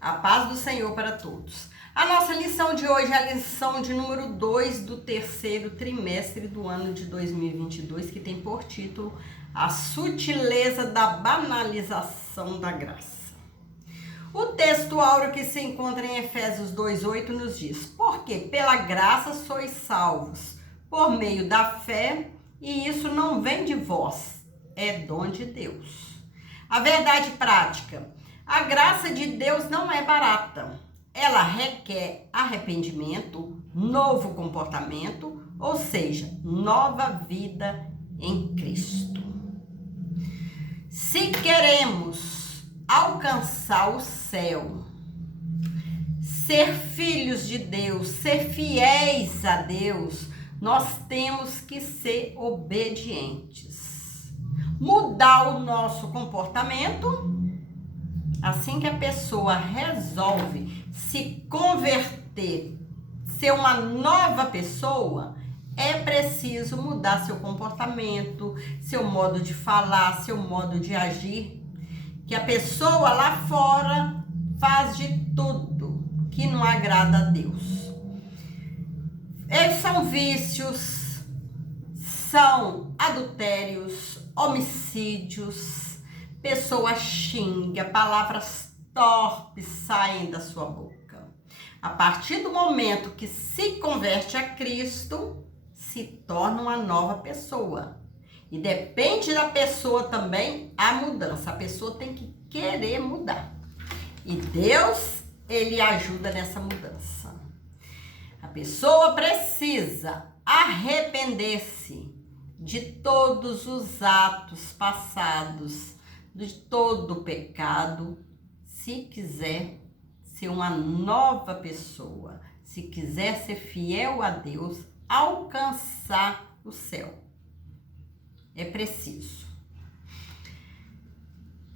A paz do Senhor para todos. A nossa lição de hoje é a lição de número 2 do terceiro trimestre do ano de 2022, que tem por título A Sutileza da Banalização da Graça. O texto áureo que se encontra em Efésios 2:8 nos diz: porque pela graça sois salvos, por meio da fé, e isso não vem de vós, é dom de Deus. A verdade prática: a graça de Deus não é barata. Ela requer arrependimento, novo comportamento, ou seja, nova vida em Cristo. Se queremos alcançar o céu, ser filhos de Deus, ser fiéis a Deus, nós temos que ser obedientes. Mudar o nosso comportamento. Assim que a pessoa resolve se converter, ser uma nova pessoa, é preciso mudar seu comportamento, seu modo de falar, seu modo de agir. Que a pessoa lá fora faz de tudo que não agrada a Deus. Eles são vícios, são adultérios, homicídios. Pessoa xinga, palavras torpes saem da sua boca. A partir do momento que se converte a Cristo, se torna uma nova pessoa. E depende da pessoa também a mudança. A pessoa tem que querer mudar. E Deus, Ele ajuda nessa mudança. A pessoa precisa arrepender-se de todos os atos passados, de todo o pecado, se quiser ser uma nova pessoa, se quiser ser fiel a Deus, alcançar o céu. É preciso.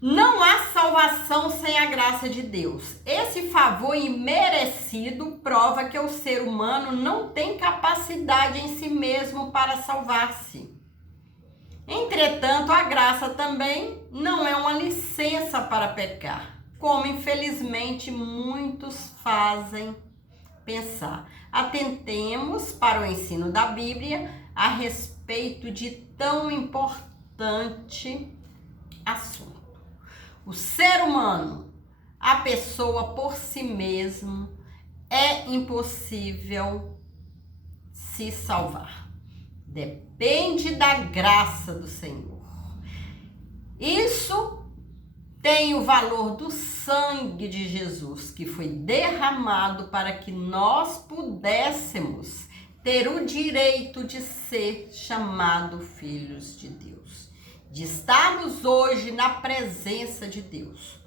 Não há salvação sem a graça de Deus. Esse favor imerecido prova que o ser humano não tem capacidade em si mesmo para salvar-se. Entretanto, a graça também não é uma licença para pecar, como infelizmente muitos fazem pensar. Atentemos para o ensino da Bíblia a respeito de tão importante assunto. O ser humano, a pessoa por si mesmo, é impossível se salvar. Depende da graça do Senhor. Isso tem o valor do sangue de Jesus, que foi derramado para que nós pudéssemos ter o direito de ser chamados filhos de Deus, de estarmos hoje na presença de Deus.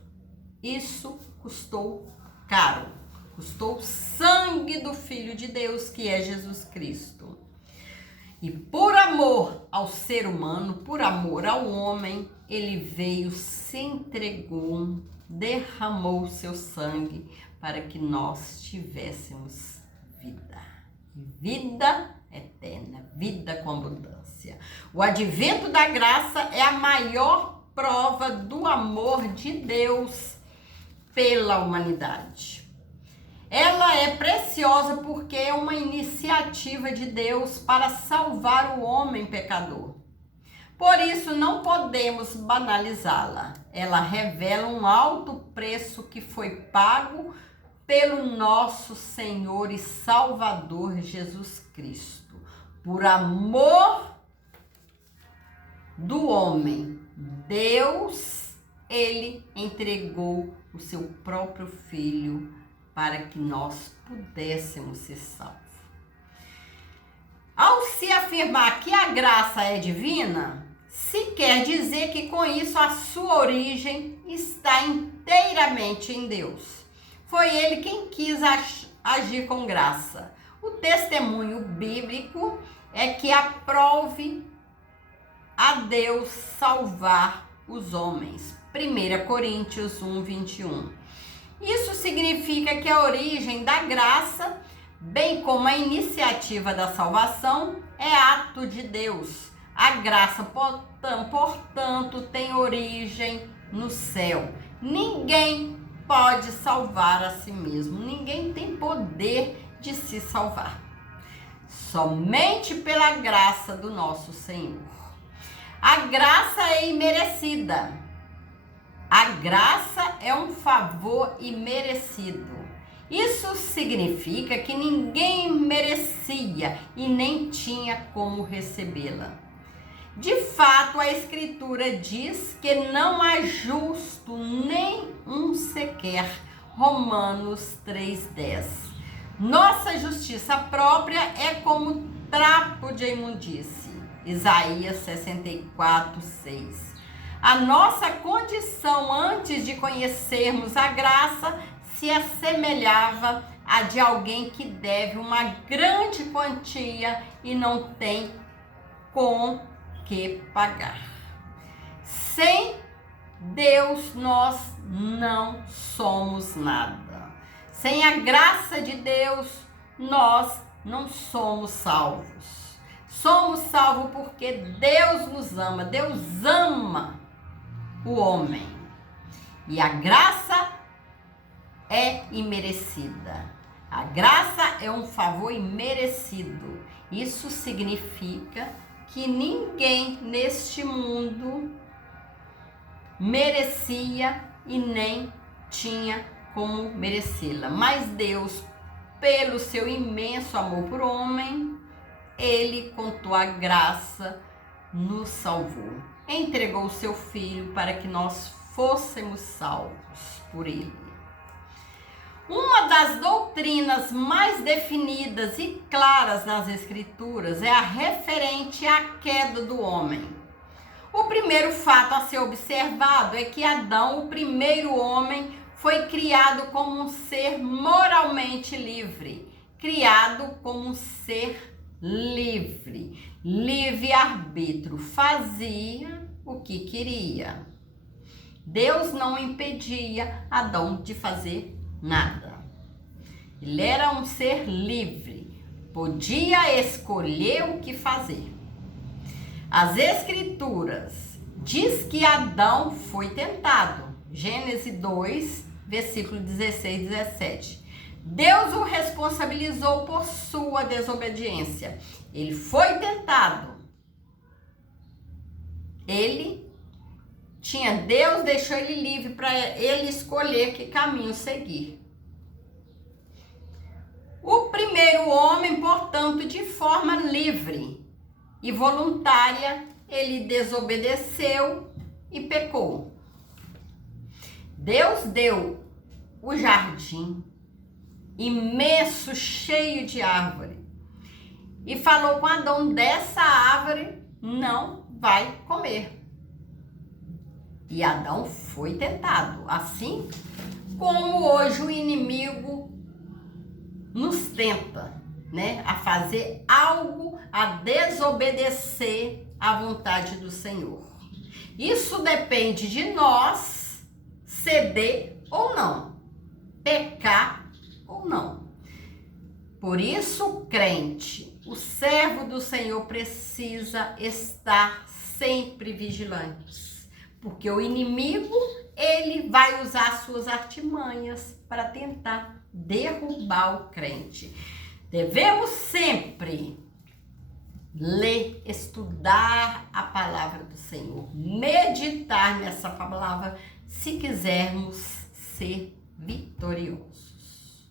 Isso custou caro, custou o sangue do Filho de Deus, que é Jesus Cristo. E por amor ao ser humano, por amor ao homem, ele veio, se entregou, derramou o seu sangue para que nós tivéssemos vida. Vida eterna, vida com abundância. O advento da graça é a maior prova do amor de Deus pela humanidade. Ela é preciosa porque é uma iniciativa de Deus para salvar o homem pecador. Por isso, não podemos banalizá-la. Ela revela um alto preço que foi pago pelo nosso Senhor e Salvador Jesus Cristo. Por amor do homem, Deus, Ele entregou o seu próprio Filho para que nós pudéssemos ser salvos. Ao se afirmar que a graça é divina, se quer dizer que com isso a sua origem está inteiramente em Deus. Foi Ele quem quis agir com graça. O testemunho bíblico é que aprove a Deus salvar os homens. 1 Coríntios 1:21. Isso significa que a origem da graça, bem como a iniciativa da salvação, é ato de Deus. A graça, portanto, tem origem no céu. Ninguém pode salvar a si mesmo. Ninguém tem poder de se salvar. Somente pela graça do nosso Senhor. A graça é imerecida. A graça é um favor imerecido. Isso significa que ninguém merecia e nem tinha como recebê-la. De fato, a Escritura diz que não há justo nem um sequer. Romanos 3,10. Nossa justiça própria é como trapo de imundície. Isaías 64,6. A nossa condição antes de conhecermos a graça se assemelhava à de alguém que deve uma grande quantia e não tem com que pagar. Sem Deus nós não somos nada. Sem a graça de Deus nós não somos salvos. Somos salvos porque Deus nos ama. Deus ama o homem. E a graça é imerecida. A graça é um favor imerecido. Isso significa que ninguém neste mundo merecia e nem tinha como merecê-la. Mas Deus, pelo seu imenso amor por homem, Ele, com tua graça, nos salvou. Entregou o seu Filho para que nós fôssemos salvos por Ele. Uma das doutrinas mais definidas e claras nas Escrituras é a referente à queda do homem. O primeiro fato a ser observado é que Adão, o primeiro homem, foi criado como um ser moralmente livre, criado como um ser livre, livre-arbítrio, fazia o que queria. Deus não impedia Adão de fazer nada. Ele era um ser livre, podia escolher o que fazer. As Escrituras diz que Adão foi tentado. Gênesis 2, versículo 16 e 17. Deus o responsabilizou por sua desobediência. Ele foi tentado. Deus deixou ele livre para ele escolher que caminho seguir. O primeiro homem, portanto, de forma livre e voluntária, ele desobedeceu e pecou. Deus deu o jardim imenso, cheio de árvore, e falou com Adão: dessa árvore não vai comer. E Adão foi tentado, assim como hoje o inimigo nos tenta, né, a fazer algo, a desobedecer à vontade do Senhor. Isso depende de nós ceder ou não, pecar ou não. Por isso, o crente, o servo do Senhor, precisa estar sempre vigilante. Porque o inimigo, ele vai usar suas artimanhas para tentar derrubar o crente. Devemos sempre ler, estudar a palavra do Senhor, meditar nessa palavra, se quisermos ser vitoriosos.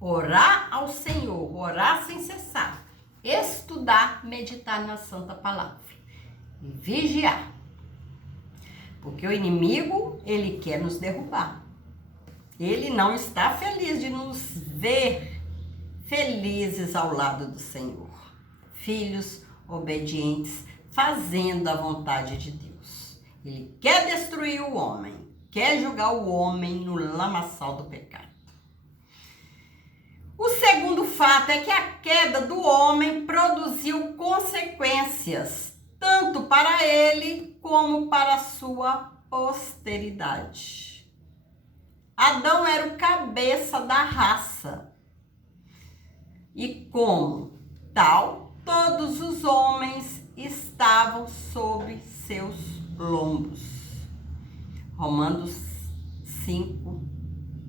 Orar ao Senhor, orar sem cessar, estudar, meditar na santa palavra e vigiar. Porque o inimigo, ele quer nos derrubar. Ele não está feliz de nos ver felizes ao lado do Senhor. Filhos obedientes, fazendo a vontade de Deus. Ele quer destruir o homem, quer jogar o homem no lamaçal do pecado. O segundo fato é que a queda do homem produziu consequências, tanto para ele como para a sua posteridade. Adão era o cabeça da raça. E como tal, todos os homens estavam sob seus lombos. Romanos 5,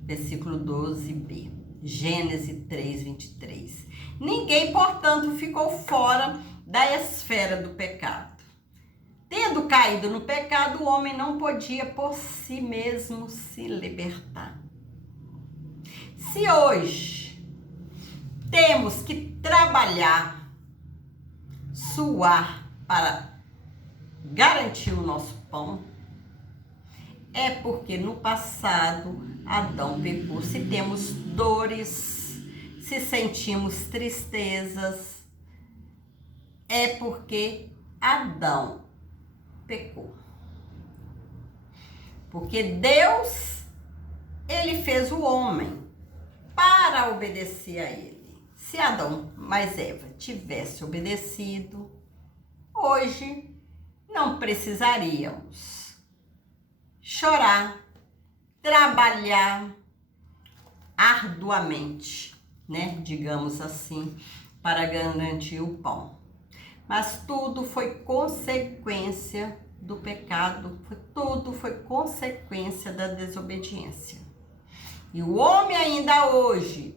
versículo 12b. Gênesis 3, 23. Ninguém, portanto, ficou fora da esfera do pecado. Tendo caído no pecado, o homem não podia por si mesmo se libertar. Se hoje temos que trabalhar, suar para garantir o nosso pão, é porque no passado Adão pecou. Se temos dores, se sentimos tristezas, é porque Adão pecou. Porque Deus, ele fez o homem para obedecer a ele. Se Adão mais Eva tivesse obedecido, hoje não precisaríamos chorar, trabalhar arduamente, né? Digamos assim, para garantir o pão. Mas tudo foi consequência do pecado, tudo foi consequência da desobediência. E o homem ainda hoje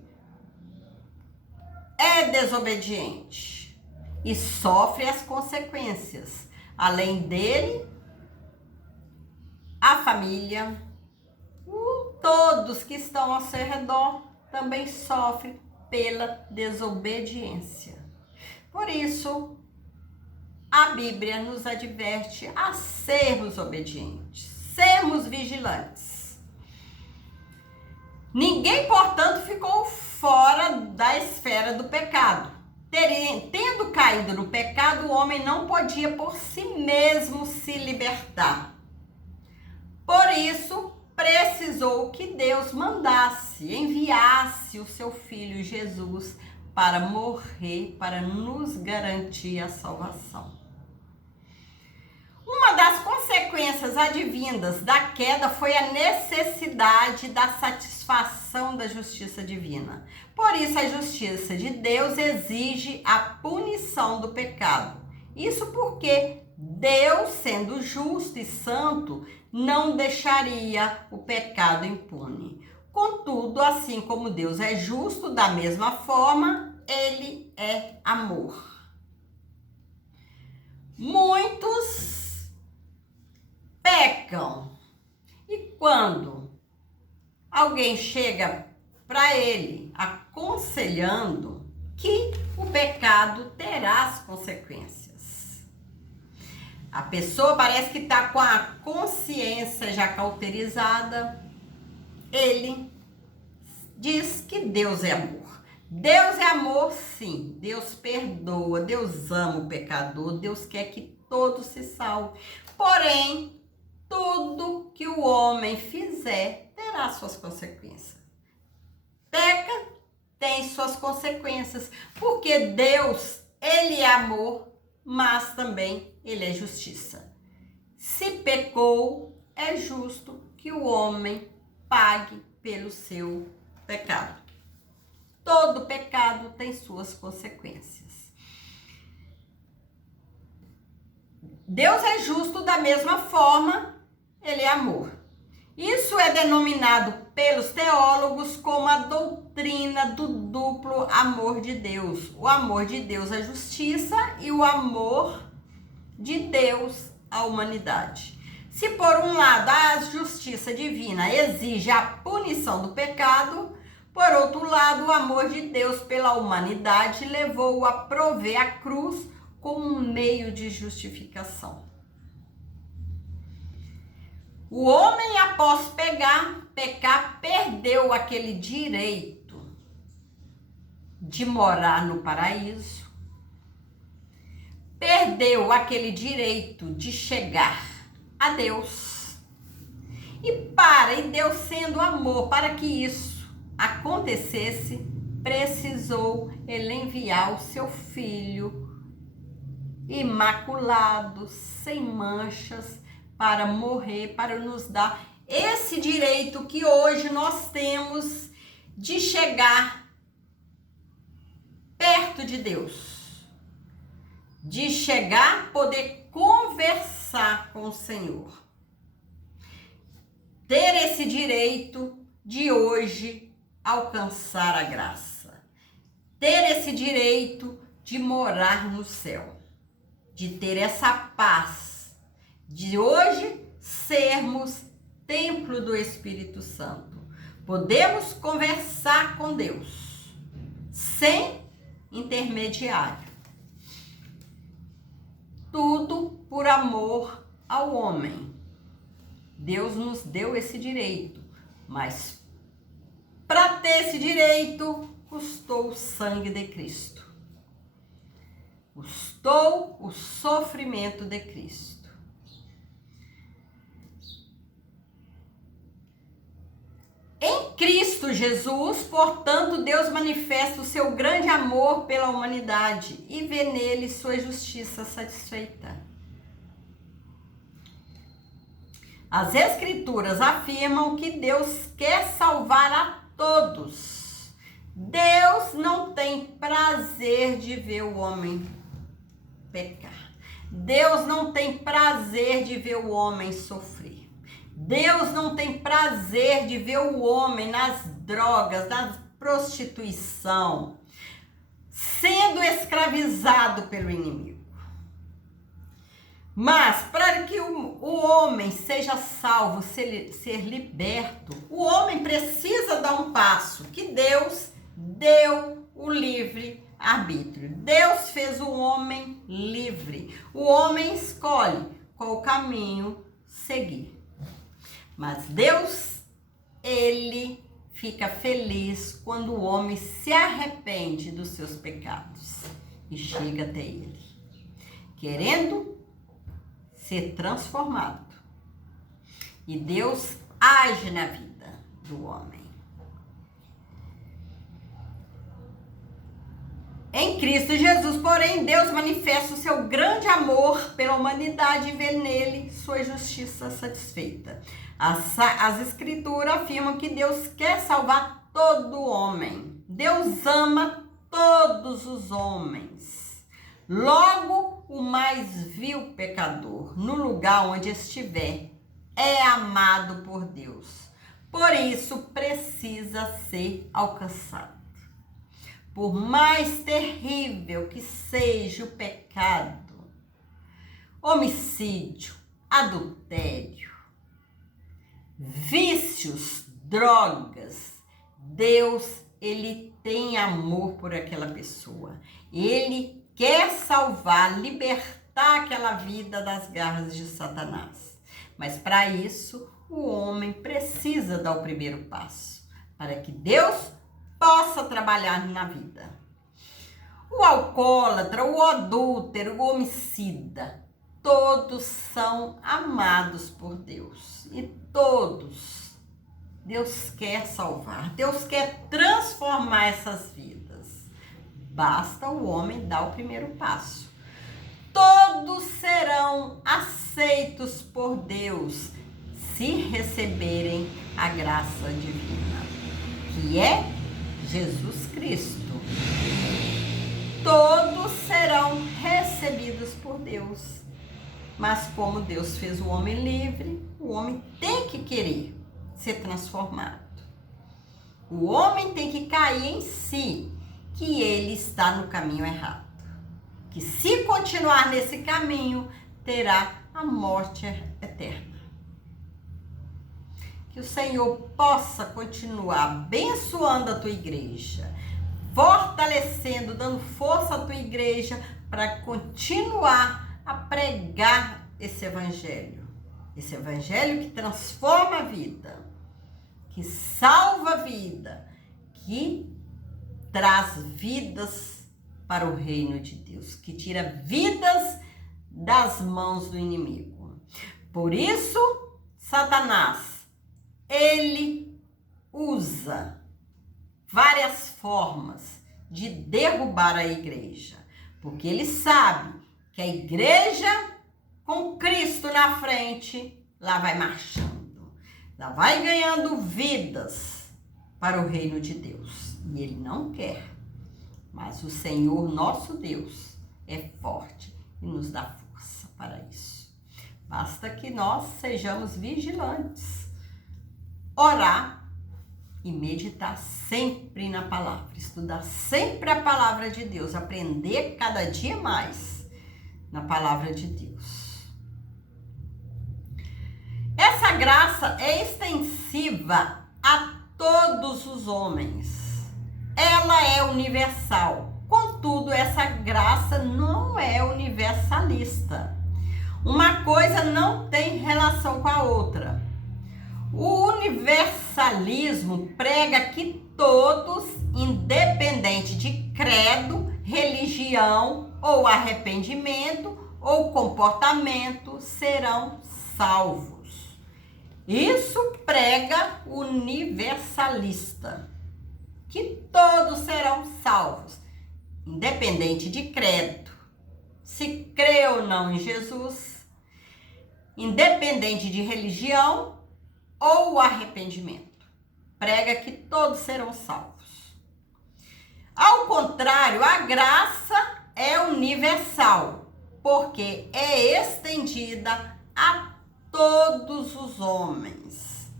é desobediente e sofre as consequências. Além dele, a família, todos que estão ao seu redor também sofrem pela desobediência. Por isso, a Bíblia nos adverte a sermos obedientes, sermos vigilantes. Ninguém, portanto, ficou fora da esfera do pecado. Tendo caído no pecado, o homem não podia por si mesmo se libertar. Por isso, precisou que Deus enviasse o seu Filho Jesus para morrer, para nos garantir a salvação. Uma das consequências advindas da queda foi a necessidade da satisfação da justiça divina. Por isso, a justiça de Deus exige a punição do pecado. Isso porque Deus, sendo justo e santo, não deixaria o pecado impune. Contudo, assim como Deus é justo, da mesma forma, ele é amor. Muitos pecam. E quando alguém chega para ele aconselhando que o pecado terá as consequências, a pessoa parece que está com a consciência já cauterizada, ele diz que Deus é amor. Deus é amor, sim. Deus perdoa, Deus ama o pecador, Deus quer que todos se salvem. Porém, tudo que o homem fizer terá suas consequências. Peca, tem suas consequências, porque Deus, ele é amor, mas também ele é justiça. Se pecou, é justo que o homem pague pelo seu pecado. Todo pecado tem suas consequências. Deus é justo da mesma forma, ele é amor. Isso é denominado pelos teólogos como a doutrina do duplo amor de Deus. O amor de Deus à justiça e o amor de Deus à humanidade. Se por um lado a justiça divina exige a punição do pecado, por outro lado o amor de Deus pela humanidade levou-o a prover a cruz como um meio de justificação. O homem, após pecar, perdeu aquele direito de morar no paraíso, perdeu aquele direito de chegar a Deus. E Deus sendo amor, para que isso acontecesse, precisou ele enviar o seu Filho imaculado, sem manchas, para morrer, para nos dar esse direito que hoje nós temos de chegar perto de Deus, de chegar, poder conversar com o Senhor. Ter esse direito de hoje alcançar a graça, ter esse direito de morar no céu, de ter essa paz, de hoje sermos templo do Espírito Santo. Podemos conversar com Deus sem intermediário. Tudo por amor ao homem. Deus nos deu esse direito, mas para ter esse direito, custou o sangue de Cristo. Custou o sofrimento de Cristo. Em Cristo Jesus, portanto, Deus manifesta o seu grande amor pela humanidade e vê nele sua justiça satisfeita. As Escrituras afirmam que Deus quer salvar a todos. Deus não tem prazer de ver o homem pecar. Deus não tem prazer de ver o homem sofrer. Deus não tem prazer de ver o homem nas drogas, na prostituição, sendo escravizado pelo inimigo. Mas para que o homem seja salvo, ser liberto, o homem precisa dar um passo, que Deus deu o livre arbítrio. Deus fez o homem livre. O homem escolhe qual caminho seguir. Mas Deus, ele fica feliz quando o homem se arrepende dos seus pecados e chega até ele, querendo ser transformado. E Deus age na vida do homem. Em Cristo Jesus, porém, Deus manifesta o seu grande amor pela humanidade e vê nele sua justiça satisfeita. As Escrituras afirmam que Deus quer salvar todo homem. Deus ama todos os homens. Logo, o mais vil pecador, no lugar onde estiver, é amado por Deus. Por isso, precisa ser alcançado. Por mais terrível que seja o pecado, homicídio, adultério, vícios, drogas, Deus, ele tem amor por aquela pessoa. Ele quer salvar, libertar aquela vida das garras de Satanás. Mas para isso, o homem precisa dar o primeiro passo, para que Deus possa trabalhar na vida. O alcoólatra, o adúltero, o homicida, todos são amados por Deus. E todos, Deus quer salvar, Deus quer transformar essas vidas. Basta o homem dar o primeiro passo. Todos serão aceitos por Deus se receberem a graça divina, que é Jesus Cristo. Todos serão recebidos por Deus. Mas como Deus fez o homem livre, o homem tem que querer ser transformado. O homem tem que cair em si, que ele está no caminho errado. Que se continuar nesse caminho, terá a morte eterna. Que o Senhor possa continuar abençoando a tua igreja, fortalecendo, dando força à tua igreja para continuar a pregar esse evangelho que transforma a vida, que salva a vida, que traz vidas para o reino de Deus, que tira vidas das mãos do inimigo. Por isso, Satanás, ele usa várias formas de derrubar a igreja, porque ele sabe que a igreja com Cristo na frente, lá vai marchando, lá vai ganhando vidas para o reino de Deus. E ele não quer, mas o Senhor nosso Deus é forte e nos dá força para isso. Basta que nós sejamos vigilantes, orar e meditar sempre na palavra, estudar sempre a palavra de Deus, aprender cada dia mais na palavra de Deus. Essa graça é extensiva a todos os homens. Ela é universal. Contudo, essa graça não é universalista. Uma coisa não tem relação com a outra. O universalismo prega que todos, independente de credo, religião ou arrependimento ou comportamento, serão salvos. Isso prega universalista, que todos serão salvos, independente de credo, se crê ou não em Jesus, independente de religião ou arrependimento. Prega que todos serão salvos. Ao contrário, a graça é universal, porque é estendida a todos os homens.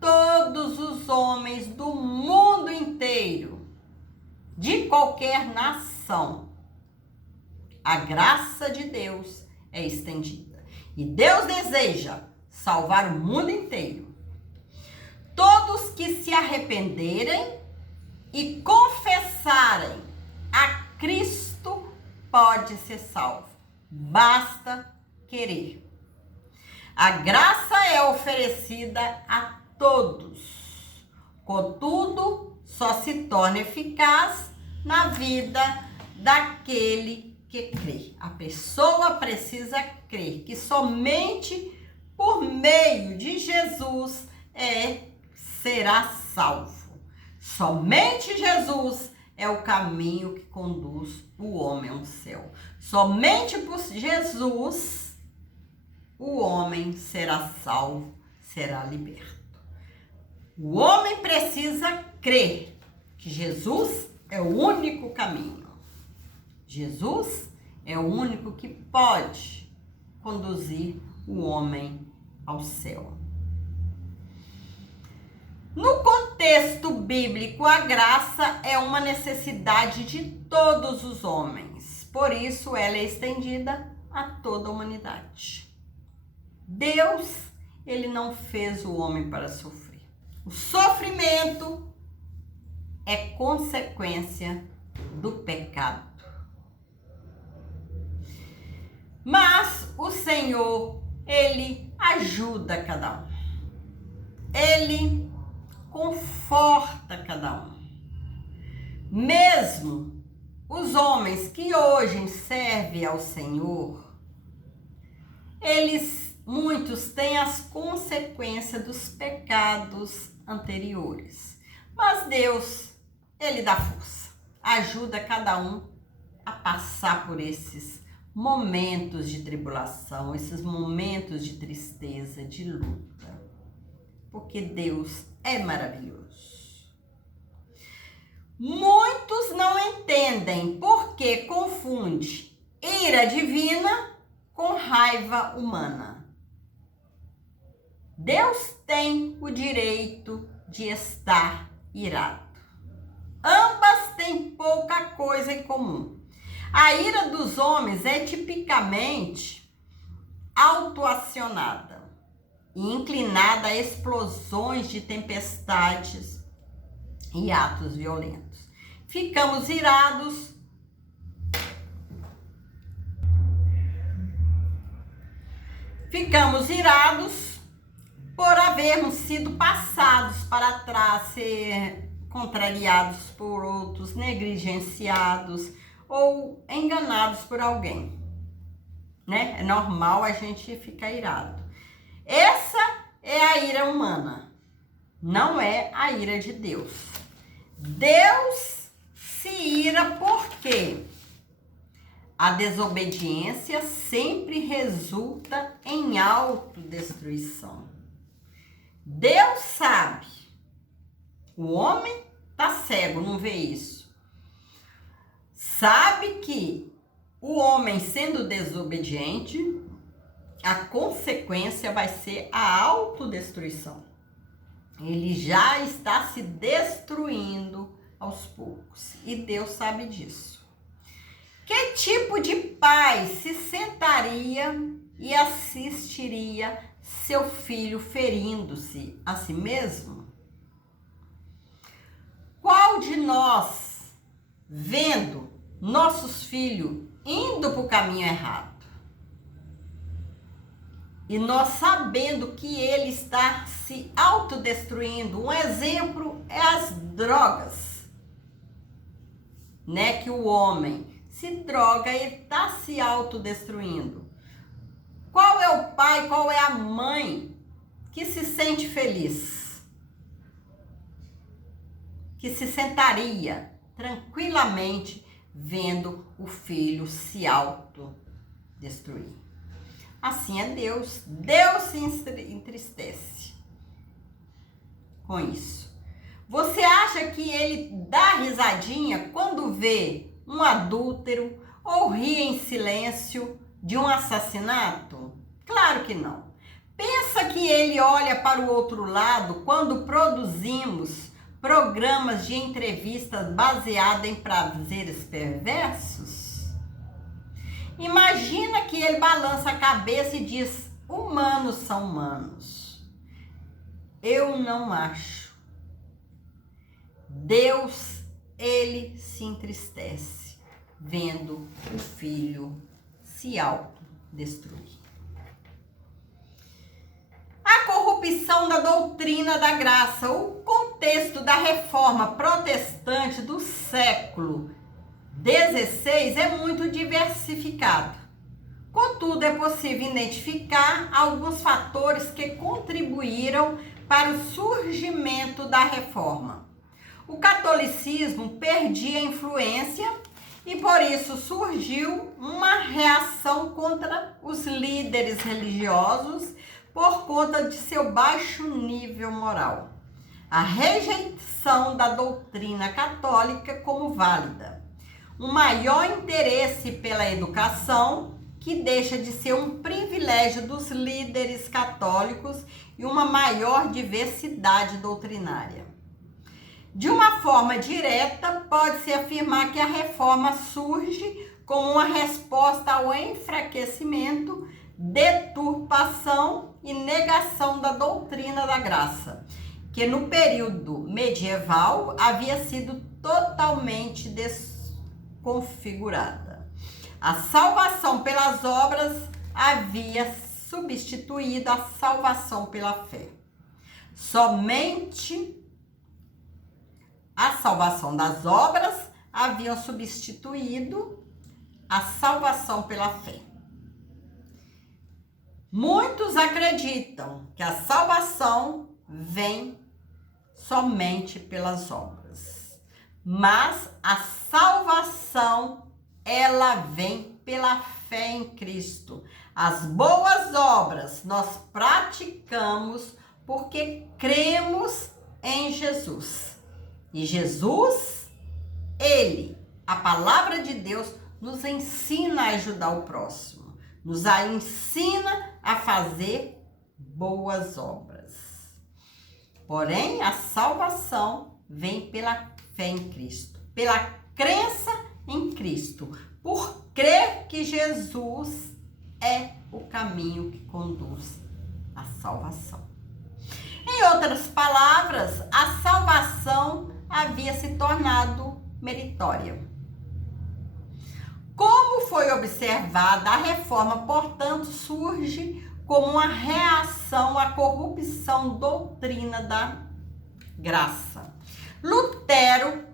Todos os homens do mundo inteiro, de qualquer nação. A graça de Deus é estendida. E Deus deseja salvar o mundo inteiro. Todos que se arrependerem e confessarem a Cristo pode ser salvo. Basta querer. A graça é oferecida a todos. Contudo, só se torna eficaz na vida daquele que crê. A pessoa precisa crer que somente por meio de Jesus será salvo. Somente Jesus é o caminho que conduz o homem ao céu. Somente por Jesus o homem será salvo, será liberto. O homem precisa crer que Jesus é o único caminho. Jesus é o único que pode conduzir o homem ao céu. No contexto bíblico, a graça é uma necessidade de todos os homens. Por isso, ela é estendida a toda a humanidade. Deus, ele não fez o homem para sofrer. O sofrimento é consequência do pecado. Mas o Senhor, ele ajuda cada um. Ele conforta cada um. Mesmo os homens que hoje servem ao Senhor, muitos têm as consequências dos pecados anteriores. Mas Deus, ele dá força, ajuda cada um a passar por esses momentos de tribulação, esses momentos de tristeza, de luta, porque Deus é maravilhoso. Muitos não entendem porque confunde ira divina com raiva humana. Deus tem o direito de estar irado. Ambas têm pouca coisa em comum. A ira dos homens é tipicamente autoacionada e inclinada a explosões de tempestades e atos violentos. Ficamos irados por havermos sido passados para trás, ser contrariados por outros, negligenciados ou enganados por alguém, né? É normal a gente ficar irado. Essa é a ira humana, não é a ira de Deus. Deus se ira porque a desobediência sempre resulta em autodestruição. Deus sabe. O homem tá cego, não vê isso. Sabe que o homem sendo desobediente, a consequência vai ser a autodestruição. ele já está se destruindo aos poucos. E Deus sabe disso. Que tipo de pai se sentaria e assistiria seu filho ferindo-se a si mesmo? Qual de nós, vendo nossos filhos indo para o caminho errado, e nós sabendo que ele está se autodestruindo, um exemplo é as drogas, né? Que o homem se droga e está se autodestruindo. Qual é o pai, qual é a mãe que se sente feliz? Que se sentaria tranquilamente vendo o filho se autodestruir? Assim é Deus. Deus se entristece com isso. Você acha que ele dá risadinha quando vê um adúltero ou ri em silêncio de um assassinato? Claro que não. Pensa que ele olha para o outro lado quando produzimos programas de entrevistas baseados em prazeres perversos? Imagina que ele balança a cabeça e diz: humanos são humanos. Eu não acho. Deus, ele se entristece vendo o filho se autodestruir. A corrupção da doutrina da graça, o contexto da reforma protestante do século XVI é muito diversificado. Contudo, é possível identificar alguns fatores que contribuíram para o surgimento da reforma. O catolicismo perdia influência e por isso surgiu uma reação contra os líderes religiosos por conta de seu baixo nível moral. A rejeição da doutrina católica como válida. Um maior interesse pela educação, que deixa de ser um privilégio dos líderes católicos, e uma maior diversidade doutrinária. De uma forma direta, pode-se afirmar que a reforma surge como uma resposta ao enfraquecimento, deturpação e negação da doutrina da graça, que no período medieval havia sido totalmente desconfigurada. A salvação pelas obras havia substituído a salvação pela fé. Somente a salvação das obras haviam substituído a salvação pela fé. Muitos acreditam que a salvação vem somente pelas obras, mas a salvação, ela vem pela fé em Cristo. As boas obras nós praticamos porque cremos em Jesus. E Jesus, ele, a palavra de Deus, nos ensina a ajudar o próximo, nos ensina a fazer boas obras. Porém, a salvação vem pela fé em Cristo, pela crença em Cristo, por crer que Jesus é o caminho que conduz à salvação. Em outras palavras, a salvação havia se tornado meritória. Como foi observada, a reforma, portanto, surge como uma reação à corrupção doutrina da graça. Lutero,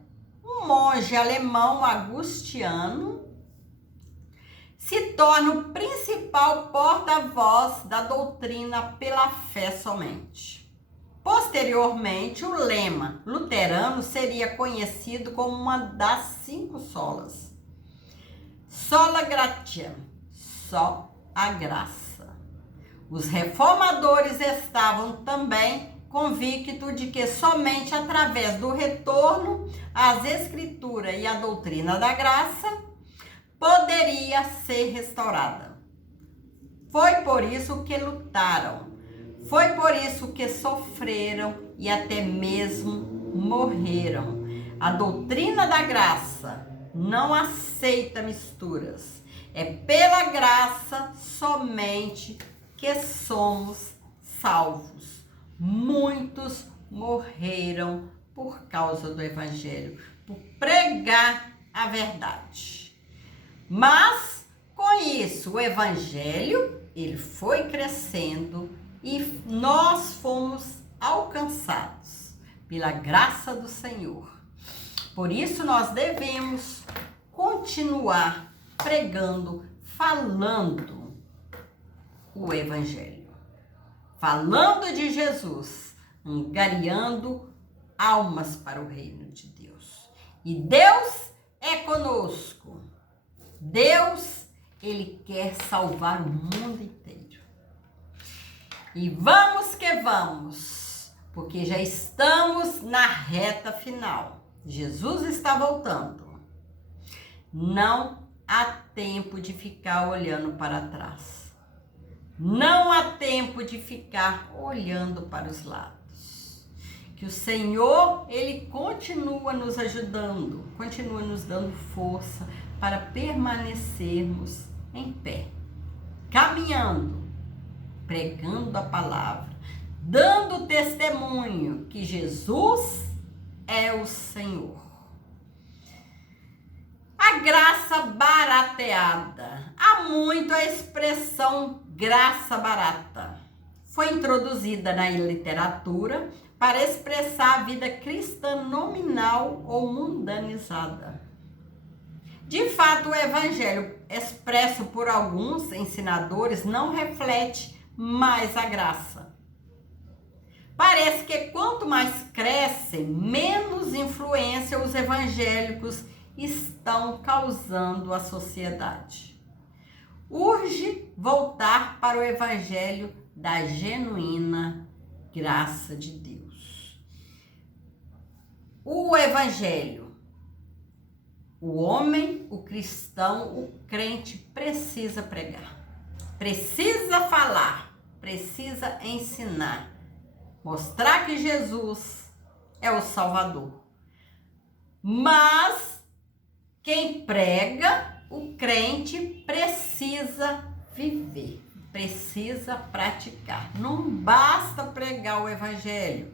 um monge alemão agustiniano, se torna o principal porta-voz da doutrina pela fé somente. Posteriormente, o lema luterano seria conhecido como uma das 5 solas. Sola gratia, só a graça. Os reformadores estavam também convictos de que somente através do retorno às escrituras e à doutrina da graça poderia ser restaurada. Foi por isso que lutaram. Foi por isso que sofreram e até mesmo morreram. A doutrina da graça não aceita misturas. É pela graça somente que somos salvos. Muitos morreram por causa do evangelho, por pregar a verdade. Mas com isso, o evangelho, ele foi crescendo e nós fomos alcançados pela graça do Senhor. Por isso nós devemos continuar pregando, falando o evangelho, falando de Jesus, angariando almas para o reino de Deus. E Deus é conosco. Deus, ele quer salvar o mundo inteiro. E vamos que vamos, porque já estamos na reta final. Jesus está voltando. Não há tempo de ficar olhando para trás. Não há tempo de ficar olhando para os lados. Que o Senhor, ele continua nos ajudando, continua nos dando força para permanecermos em pé, caminhando, pregando a palavra, dando testemunho que Jesus é o Senhor. A graça barateada. Há muito a expressão graça barata. Foi introduzida na literatura para expressar a vida cristã nominal ou mundanizada. De fato, o evangelho expresso por alguns ensinadores não reflete mais a graça. Parece que quanto mais crescem, menos influência os evangélicos estão causando à sociedade. Urge voltar para o evangelho da genuína graça de Deus. O evangelho, o homem, o cristão, o crente precisa pregar, precisa falar, precisa ensinar, mostrar que Jesus é o Salvador. Mas quem prega, o crente precisa viver, precisa praticar. Não basta pregar o evangelho,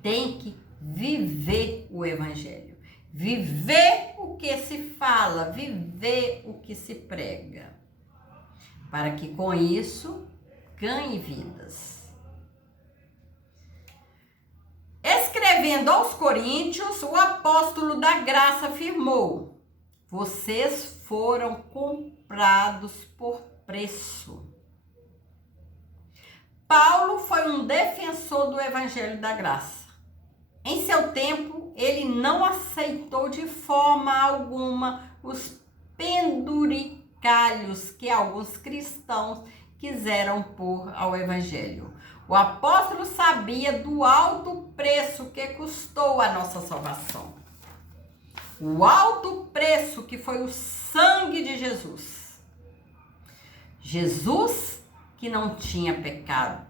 tem que viver o evangelho. Viver o que se fala, viver o que se prega, para que com isso ganhe vidas. Escrevendo aos Coríntios, o apóstolo da graça afirmou: vocês foram comprados por preço. Paulo foi um defensor do evangelho da graça. Em seu tempo, ele não aceitou de forma alguma os penduricalhos que alguns cristãos quiseram pôr ao evangelho. O apóstolo sabia do alto preço que custou a nossa salvação. O alto preço que foi o sangue de Jesus. Jesus que não tinha pecado.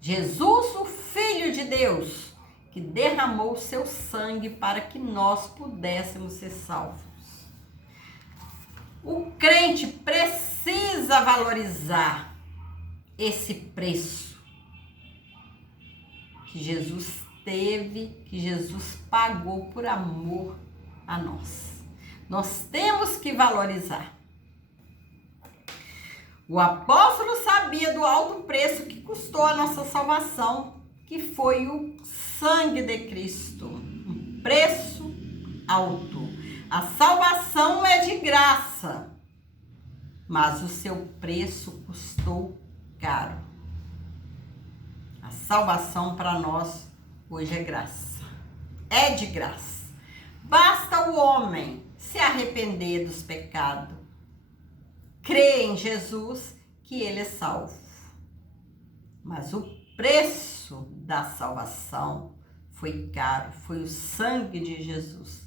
Jesus, o Filho de Deus, que derramou seu sangue para que nós pudéssemos ser salvos. O crente precisa valorizar esse preço que Jesus teve, que Jesus pagou por amor a nós. Nós temos que valorizar. O apóstolo sabia do alto preço que custou a nossa salvação, que foi o sangue de Cristo, um preço alto. A salvação é de graça, mas o seu preço custou caro. A salvação para nós hoje é graça, é de graça. Basta o homem se arrepender dos pecados, crer em Jesus que ele é salvo. Mas o preço da salvação foi caro, foi o sangue de Jesus.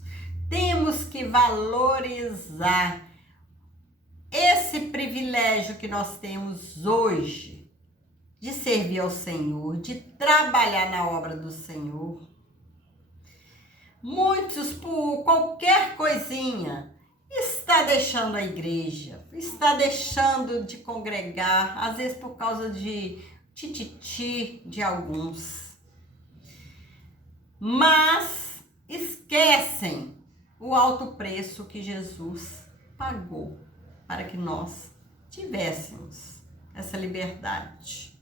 Temos que valorizar esse privilégio que nós temos hoje de servir ao Senhor, de trabalhar na obra do Senhor. Muitos, por qualquer coisinha, está deixando a igreja, está deixando de congregar, às vezes por causa de tititi de alguns. Mas esquecem o alto preço que Jesus pagou para que nós tivéssemos essa liberdade,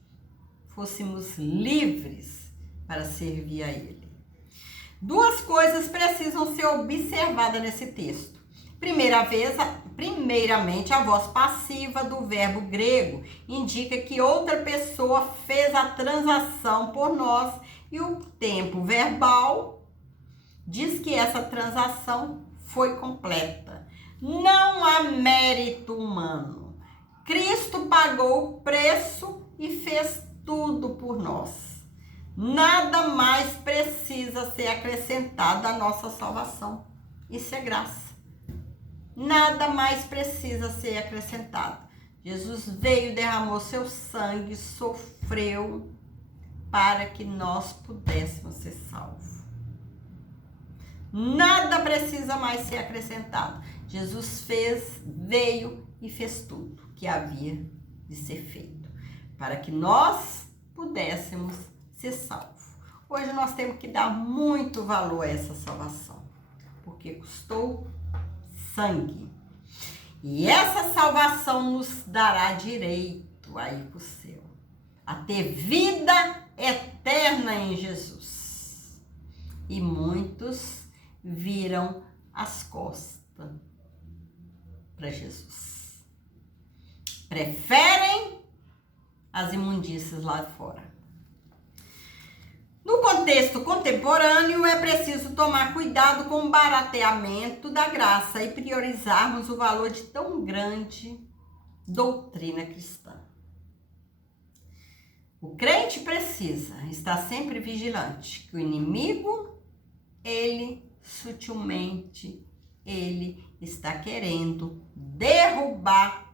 fôssemos livres para servir a Ele. Duas coisas precisam ser observadas nesse texto. Primeiramente, a voz passiva do verbo grego indica que outra pessoa fez a transação por nós, e o tempo verbal diz que essa transação foi completa. Não há mérito humano. Cristo pagou o preço e fez tudo por nós. Nada mais precisa ser acrescentado à nossa salvação. Isso é graça. Nada mais precisa ser acrescentado. Jesus veio, derramou seu sangue, sofreu para que nós pudéssemos ser salvos. Nada precisa mais ser acrescentado. Jesus veio e fez tudo que havia de ser feito para que nós pudéssemos ser salvos. Hoje nós temos que dar muito valor a essa salvação, porque custou sangue. E essa salvação nos dará direito a ir para o céu, a ter vida eterna em Jesus. E muitos viram as costas para Jesus. Preferem as imundícias lá fora. No contexto contemporâneo, é preciso tomar cuidado com o barateamento da graça e priorizarmos o valor de tão grande doutrina cristã. O crente precisa estar sempre vigilante, que o inimigo, sutilmente, ele está querendo derrubar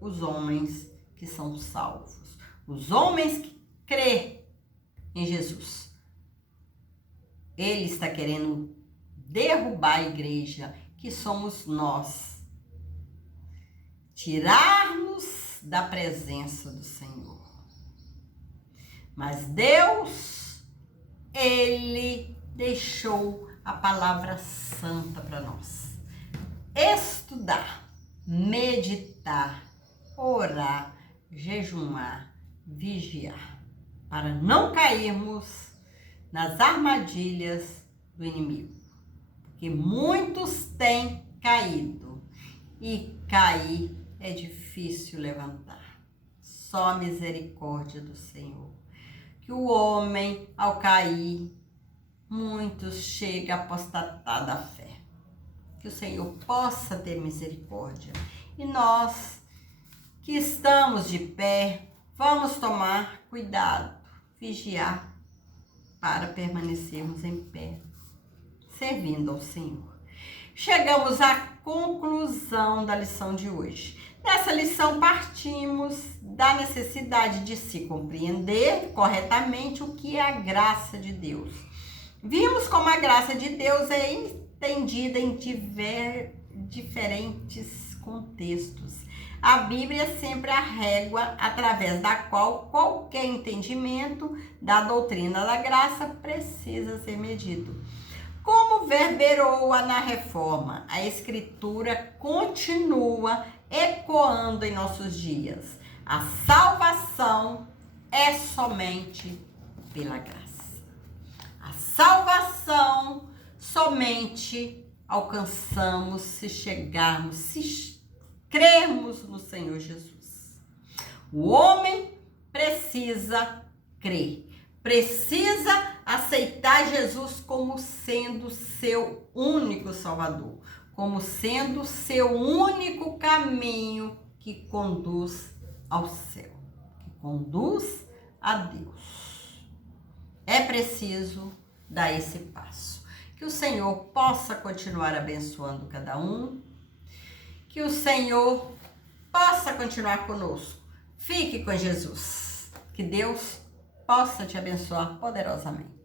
os homens que são salvos, os homens que crêem em Jesus. Ele está querendo derrubar a igreja, que somos nós. Tirar-nos da presença do Senhor. Mas Deus, Ele deixou a palavra santa para nós. Estudar, meditar, orar, jejuar, vigiar, para não cairmos nas armadilhas do inimigo. Porque muitos têm caído, e cair é difícil levantar. Só a misericórdia do Senhor. Que o homem, ao cair, muitos chegam a apostatar da fé. Que o Senhor possa ter misericórdia. E nós, que estamos de pé, vamos tomar cuidado, vigiar, para permanecermos em pé, servindo ao Senhor. Chegamos à conclusão da lição de hoje. Nessa lição partimos da necessidade de se compreender corretamente o que é a graça de Deus. Vimos como a graça de Deus é entendida em diferentes contextos. A Bíblia é sempre a régua através da qual qualquer entendimento da doutrina da graça precisa ser medido. Como verberou-a na Reforma, a Escritura continua ecoando em nossos dias. A salvação é somente pela graça. A salvação somente alcançamos se chegarmos, se crermos no Senhor Jesus. O homem precisa crer, precisa aceitar Jesus como sendo seu único Salvador, como sendo seu único caminho que conduz ao céu, que conduz a Deus. É preciso dar esse passo. Que o Senhor possa continuar abençoando cada um, que o Senhor possa continuar conosco. Fique com Jesus. Que Deus possa te abençoar poderosamente.